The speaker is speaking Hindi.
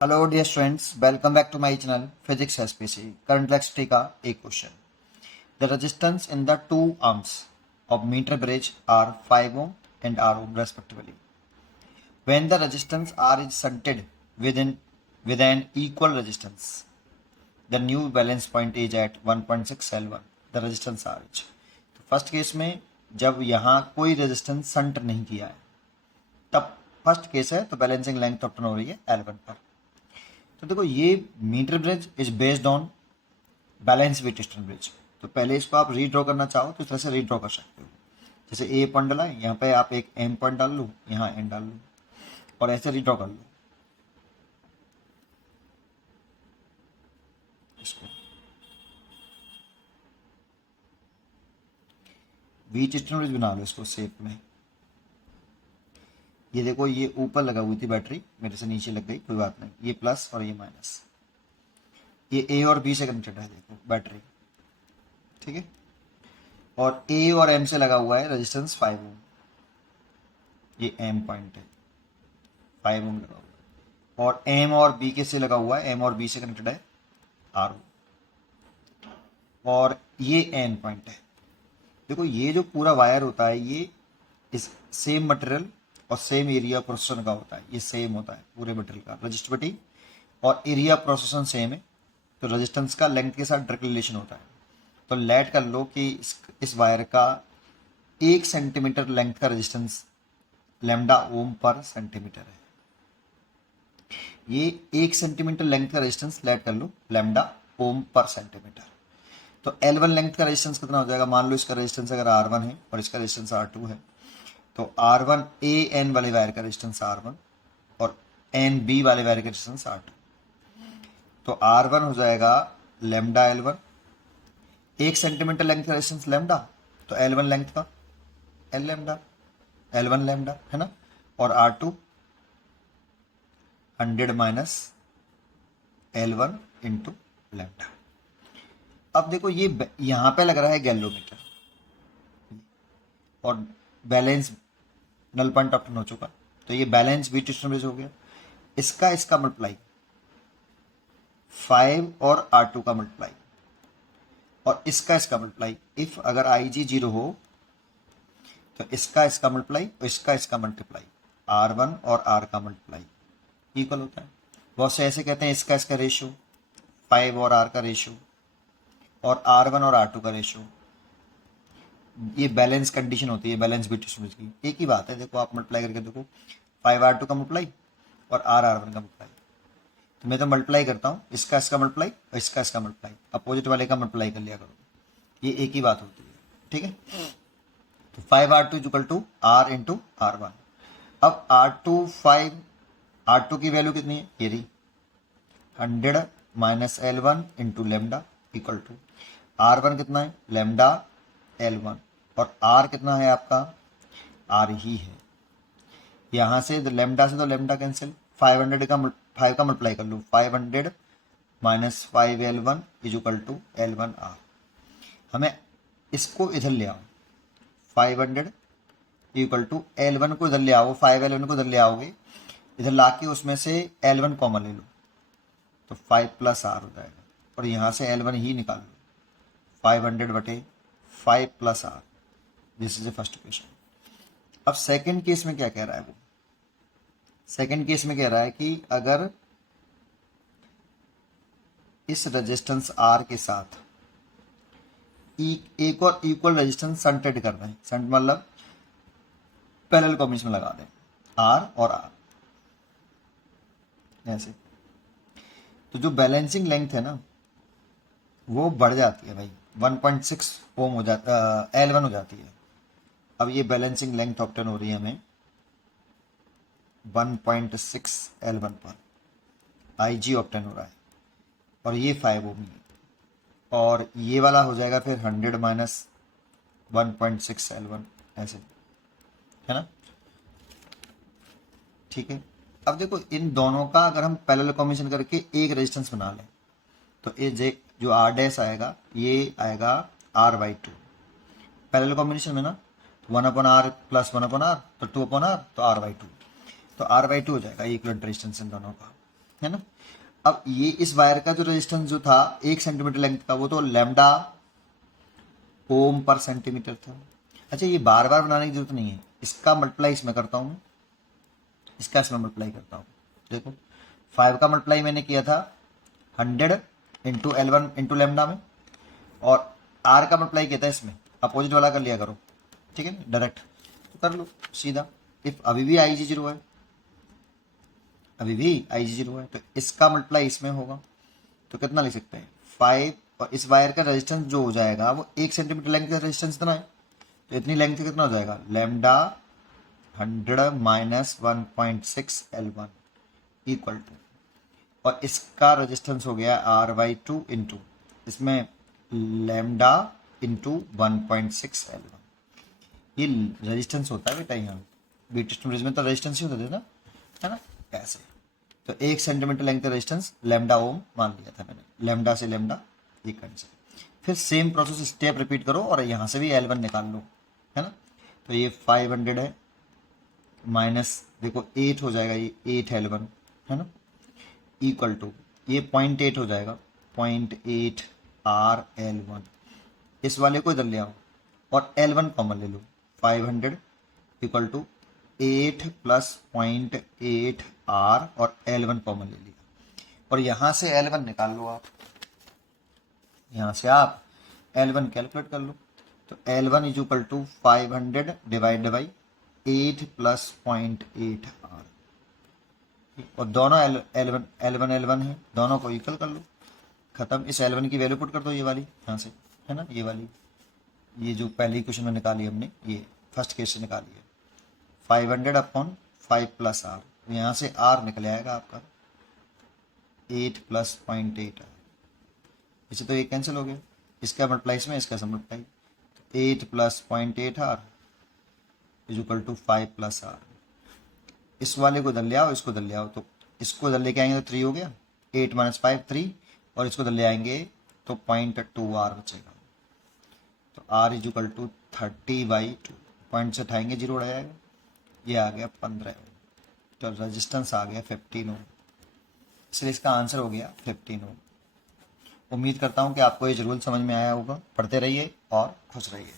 Hello dear students, welcome back to my channel Physics SPC. Current let's take a question. The resistance in the two arms of meter bridge are 5 ohm and R ohm respectively. When the resistance R is shunted with an equal resistance, the new balance point is at 1.6 L1. The resistance R is. तो फर्स्ट केस में जब यहाँ कोई रेजिस्टेंस शंट नहीं किया है तब फर्स्ट केस है तो बैलेंसिंग लेंथ ऑप्टन हो रही है L1 पर। तो देखो ये metre bridge is based on balance Wheatstone bridge. तो पहले इसको आप रीड्रॉ करना चाहो तो इस तरह से रीड्रॉ कर सकते हो। जैसे ए पॉइंट डाला है, यहाँ पे आप एक एम पॉइंट डाल लो, यहाँ एन डाल लो और ऐसे रीड्रॉ कर लो इसको। व्हीटस्टोन ब्रिज बना लो इसको शेप में। ये देखो ये ऊपर लगा हुई थी बैटरी, मेरे से नीचे लग गई, कोई बात नहीं, ये प्लस और ये माइनस, ये ए और बी से कनेक्टेड है देखो बैटरी, ठीक है। और ए और एम से लगा हुआ है रेजिस्टेंस 5 ओम, ये एम पॉइंट है, 5 ओम लगा हुआ है। और एम और बी के से लगा हुआ है, एम और बी से कनेक्टेड है आर ओम, और ये एन पॉइंट है। देखो ये जो पूरा वायर होता है ये इस सेम मटेरियल और सेम एरिया प्रोसेसन का होता है, ये सेम होता है पूरे मटेरियल का, रजिस्टिविटी और एरिया प्रोसेसन सेम है, तो रेजिस्टेंस का लेंथ के साथ डायरेक्ट रिलेशन होता है। तो लेट कर लो कि इस वायर का 1 सेंटीमीटर लेंथ का रेजिस्टेंस लैम्डा ओम पर सेंटीमीटर है। ये 1 सेंटीमीटर लेंथ का रेजिस्टेंस लेट कर लो लैम्डा ओम पर सेंटीमीटर। तो L1 लेंथ का रेजिस्टेंस कितना हो जाएगा? मान लो इसका रेजिस्टेंस अगर R1 है और इसका रेजिस्टेंस R2 है, तो R1 ए एन वाले वायर का रेजिस्टेंस R1 और एन बी वाले वायर का रेजिस्टेंस R2। तो R1 हो जाएगा लैम्डा L1, 1 सेंटीमीटर लेंथ का रेजिस्टेंस लैम्डा, तो L1 लेंथ का L लैम्डा, L1 लैम्डा है ना, और R2 100 minus L1 into lambda. अब देखो ये यहाँ पे लग रहा है गैल्वोमीटर और बैलेंस नल पॉइंट ऑप्टन हो चुका, तो ये बैलेंस व्हीटस्टोन ब्रिज हो गया। इसका मल्टीप्लाई 5 और R2 का मल्टीप्लाई और इसका मल्टीप्लाई। इफ अगर IG 0 हो तो इसका मल्टीप्लाई और इसका मल्टीप्लाई, R1 और R का मल्टीप्लाई इक्वल होता है। बहुत से ऐसे कहते हैं इसका रेशियो, 5 और R का रेशियो और R1 और R2 का रेशियो, ये बैलेंस कंडीशन होती है बैलेंस व्हीटस्टोन ब्रिज की। एक ही बात है, देखो आप मल्टीप्लाई करके देखो, 5R2 का मल्टीप्लाई और R1 का मल्टीप्लाई। तो मैं तो मल्टीप्लाई करता हूँ, इसका मल्टीप्लाई और इसका मल्टीप्लाई, अपोजिट वाले का मल्टीप्लाई कर लिया करो, ये एक ही बात होती है, ठीक है। तो 5R2 equal to R into R1। अब R2 की वैल्यू कितनी है? ये रही 100 minus L1 into lambda equal to R1 कितना है? लेमडा L1 और R कितना है आपका? R ही है। यहाँ से लेमडा से तो लेमडा कैंसिल, 500 का 5 का मल्टीप्लाई कर लो, 500 minus 5L1 is equal to L1R। हमें इसको इधर ले आओ, 500 इक्वल टू L1 को इधर ले आओ, 5L1 को इधर ले आओगे, इधर ला के उसमें से L1 कॉमन ले लो तो 5 प्लस R हो जाएगा, और यहाँ से L1 ही निकाल लो, 500 बटे 5 plus R। This is the first question. अब सेकंड केस में क्या कह रहा है वो? सेकंड केस में कह रहा है कि अगर इस रेजिस्टेंस R के साथ एक और इक्वल रेजिस्टेंस शंटेड कर रहे हैं, शंट मतलब पैरेलल कॉम्बिनेशन में लगा दें R और R ऐसे, तो जो बैलेंसिंग लेंथ है ना वो बढ़ जाती है भाई, 1.6 ओम हो जाता L1 हो जाती है। अब ये बैलेंसिंग लेंथ ऑप्टन हो रही है हमें 1.6 L1 पर, IG ऑप्टन हो रहा है और ये 5 ओम है, और ये वाला हो जाएगा फिर 100 माइनस 1.6 L1 ऐसे, है ना, ठीक है। अब देखो इन दोनों का अगर हम पैरेलल कॉम्बिनेशन करके एक रेजिस्टेंस बना लें तो ये जो R डैश आएगा ये आएगा R/2 पैरेलल कॉम्बिनेशन में ना, 1/R प्लस 1/R तो 2/R तो R/2, तो R/2 हो जाएगा इक्विवेलेंट रेजिस्टेंस इन दोनों का। है ना। अब ये इस वायर का जो रेजिस्टेंस जो था 1 सेंटीमीटर लेंथ का, वो तो लैम्डा ओम पर सेंटीमीटर था। अच्छा, ये बार बार बनाने की जरूरत नहीं है, इसका मल्टीप्लाई इसमें करता हूँ, इसका इसमें मल्टीप्लाई करता हूँ। देखो 5 का मल्टीप्लाई मैंने किया था 100 इंटू L1 इंटू लेमडा में, और R का मल्टीप्लाई किया था इसमें, अपोजिट वाला कर लिया करो, ठीक है, डायरेक्ट तो कर लो सीधा। इफ अभी भी आई जी जीरो है, अभी भी आई जी जीरो है, तो इसका मल्टीप्लाई इसमें होगा, तो कितना लिख सकते हैं 5, और इस वायर का रेजिस्टेंस जो हो जाएगा वो 1 सेंटीमीटर लेंथ का रेजिस्टेंस इतना है, तो इतनी लेंथ कितना हो जाएगा lambda 100 minus 1.6 L1 equal to, और इसका रेजिस्टेंस हो गया R/2 इंटू इसमें लैम्डा इंटू 1.6 L1। ये रेजिस्टेंस होता है बेटा, यहाँ बीट स्टोरेज में तो रेजिस्टेंस ही होता है ना, है ना, ऐसे। तो 1 सेंटीमीटर लेंथ का रेजिस्टेंस लैम्डा ओम मान लिया था मैंने, लैम्डा से लैम्डा ये कैंसिल। फिर सेम प्रोसेस स्टेप रिपीट करो और यहाँ से भी L1 निकाल लो, है ना। तो ये 500 है, माइनस देखो 8 हो जाएगा, ये 8 L1 है ना, इक्वल टू ये 0.8 हो जाएगा, 0.8 RL1। इस वाले को इधर ले आओ और L1 कॉमन ले लो, 500 इक्वल टू 8 प्लस 0.8 R, और L1 कॉमन ले लिया, और यहाँ से L1 निकाल लो आप, यहाँ से आप L1 कैलकुलेट कर लो। तो L1 is equal to 500 divide by 8 plus 0.8 R, और दोनों L1 है, दोनों को इक्वल कर लो, खत्म। इस L1 की वैल्यू पुट कर दो, ये वाली यहाँ से, है ना, ये वाली, ये जो पहली क्वेश्चन में निकाली हमने, ये फर्स्ट केस से निकाली है, 500 अपॉन 5 प्लस R, यहाँ से R निकल आएगा आपका 8 प्लस 0.8 R। इसे तो ये कैंसिल हो गया, इसका मल्टीप्लाई इसमें, इसका multiply, 8 plus 0.8 R is equal to 5 plus R। इस वाले को इधर ले आओ, इसको इधर ले आओ, तो इसको इधर लेके आएंगे तो 3 हो गया, 8 माइनस 5 3, और इसको इधर ले आएंगे तो 0.2 R बचेगा। तो R is equal to 30/2, point से उठाएंगे 0 उड़ जाएगा, ये आ गया 15 ओम, तो रेजिस्टेंस आ गया 15 ओम, इसलिए इसका आंसर हो गया 15 ओम। उम्मीद करता हूँ कि आपको ये जरूर समझ में आया होगा। पढ़ते रहिए और खुश रहिए।